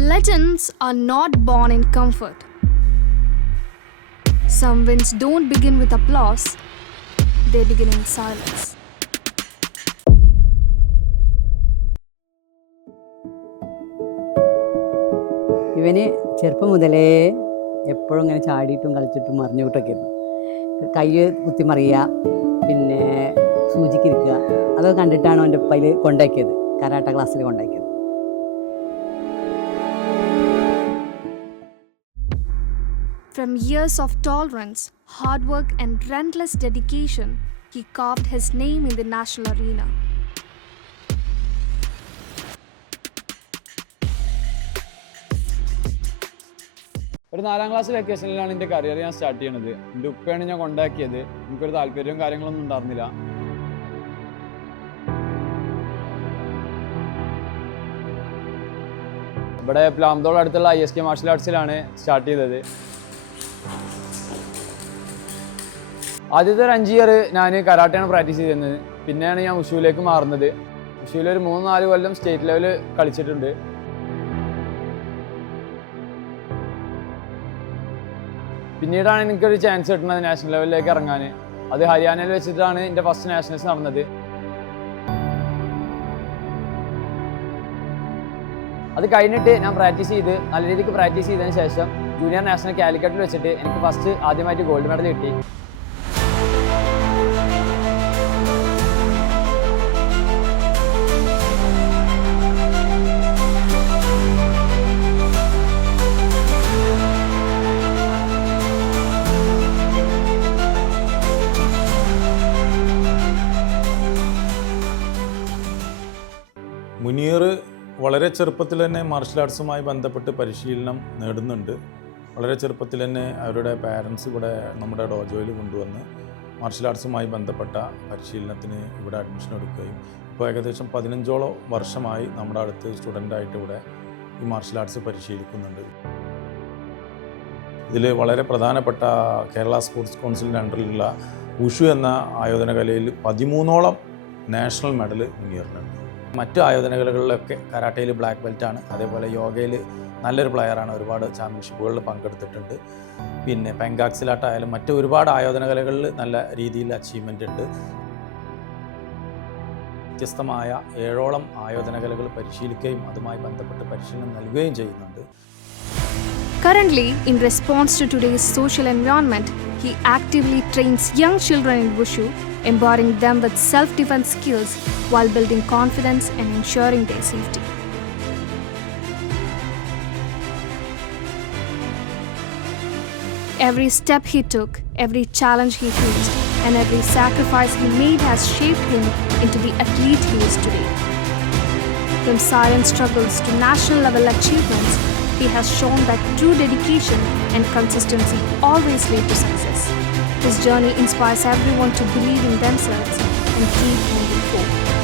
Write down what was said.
Legends are not born in comfort. Some wins don't begin with applause, they begin in silence. ഇവന് ചെറുപ്പം മുതലേ എപ്പോഴും ഇങ്ങനെ ചാടിയിട്ടും കളിച്ചിട്ടും മറിഞ്ഞുകൊണ്ടൊക്കെ ആയിരുന്നു. കൈ കുത്തിമറിയുക, പിന്നെ സൂചിക്കിരിക്കുക, അതൊക്കെ കണ്ടിട്ടാണ് അവൻ്റെ ഉപ്പയിൽ കൊണ്ടാക്കിയത്, കരാട്ട ക്ലാസ്സിൽ കൊണ്ടാക്കിയത്. From years of tolerance, hard work and relentless dedication, he carved his name in the national arena. ഒരു 4ാം ക്ലാസ് വെക്കേഷനിലാണ് എൻ്റെ കരിയർ ഞാൻ സ്റ്റാർട്ട് ചെയ്യണത്. എൻ്റെ ഉപ്പയാണ് ഞാൻ കൊണ്ടാക്കിയത്. എനിക്കൊരു താല്പര്യവും കാര്യങ്ങളൊന്നും ഉണ്ടായിരുന്നില്ല. ഇവിടെ പ്ലാന്തോട് അടുത്തുള്ള ISK മാർഷൽ ആർട്സിലാണ് സ്റ്റാർട്ട് ചെയ്തത്. ആദ്യത്തെ ഒരു 5 ഇയർ ഞാൻ കരാട്ടയാണ് പ്രാക്ടീസ് ചെയ്തിരുന്നത്. പിന്നെയാണ് ഞാൻ ഉഷുവിലേക്ക് മാറുന്നത്. ഉഷുവിൽ ഒരു 3-4 കൊല്ലം സ്റ്റേറ്റ് ലെവൽ കളിച്ചിട്ടുണ്ട്. പിന്നീടാണ് എനിക്കൊരു ചാൻസ് കിട്ടുന്നത് നാഷണൽ ലെവലിലേക്ക് ഇറങ്ങാൻ. അത് ഹരിയാനയിൽ വെച്ചിട്ടാണ് എൻ്റെ ഫസ്റ്റ് നാഷണൽസ് നടന്നത്. അത് കഴിഞ്ഞിട്ട് ഞാൻ പ്രാക്ടീസ് ചെയ്ത് നല്ല രീതിക്ക് പ്രാക്ടീസ് ചെയ്തതിന് ശേഷം ജൂനിയർ നാഷണൽ കാലിക്കറ്റിൽ വെച്ചിട്ട് എനിക്ക് ഫസ്റ്റ് ആദ്യമായിട്ട് ഗോൾഡ് മെഡൽ കിട്ടി. മുനീർ വളരെ ചെറുപ്പത്തിൽ തന്നെ മാർഷൽ ആർട്സുമായി ബന്ധപ്പെട്ട് പരിശീലനം നേടുന്നുണ്ട്. വളരെ ചെറുപ്പത്തിൽ തന്നെ അവരുടെ പാരൻസ് ഇവിടെ നമ്മുടെ ഡോജോയിൽ കൊണ്ടുവന്ന് മാർഷൽ ആർട്സുമായി ബന്ധപ്പെട്ട പരിശീലനത്തിന് ഇവിടെ അഡ്മിഷൻ എടുക്കുകയും ഇപ്പോൾ ഏകദേശം 15ഓളം വർഷമായി നമ്മുടെ അടുത്ത് സ്റ്റുഡൻ്റായിട്ട് ഇവിടെ ഈ മാർഷൽ ആർട്സ് പരിശീലിക്കുന്നുണ്ട്. ഇതിൽ വളരെ പ്രധാനപ്പെട്ട കേരള സ്പോർട്സ് കൗൺസിലിൻ്റെ അണ്ടറിലുള്ള ഉഷു എന്ന ആയോധന കലയിൽ 13ഓളം നാഷണൽ മെഡൽ മുനീറിനുണ്ട്. മറ്റു ആയോധന കലകളിലൊക്കെ കരാട്ടയിൽ ബ്ലാക്ക് ബെൽറ്റാണ്. അതേപോലെ യോഗയിൽ നല്ലൊരു പ്ലെയറാണ്, ഒരുപാട് ചാമ്പ്യൻഷിപ്പുകളിൽ പങ്കെടുത്തിട്ടുണ്ട്. പിന്നെ പെങ്കാക്സിലാട്ടായാലും മറ്റു ഒരുപാട് ആയോധന കലകളിൽ നല്ല രീതിയിൽ അച്ചീവ്മെൻ്റ് ഉണ്ട്. വ്യത്യസ്തമായ 7ഓളം ആയോധന കലകൾ പരിശീലിക്കുകയും അതുമായി ബന്ധപ്പെട്ട് പരിശീലനം നൽകുകയും ചെയ്യുന്നുണ്ട്. Currently, in response to today's social environment, he actively trains young children in Wushu, empowering them with self-defense skills while building confidence and ensuring their safety. Every step he took, every challenge he faced, and every sacrifice he made has shaped him into the athlete he is today. From silent struggles to national level achievements, he has shown that true dedication and consistency always lead to success. His journey inspires everyone to believe in themselves and keep moving forward.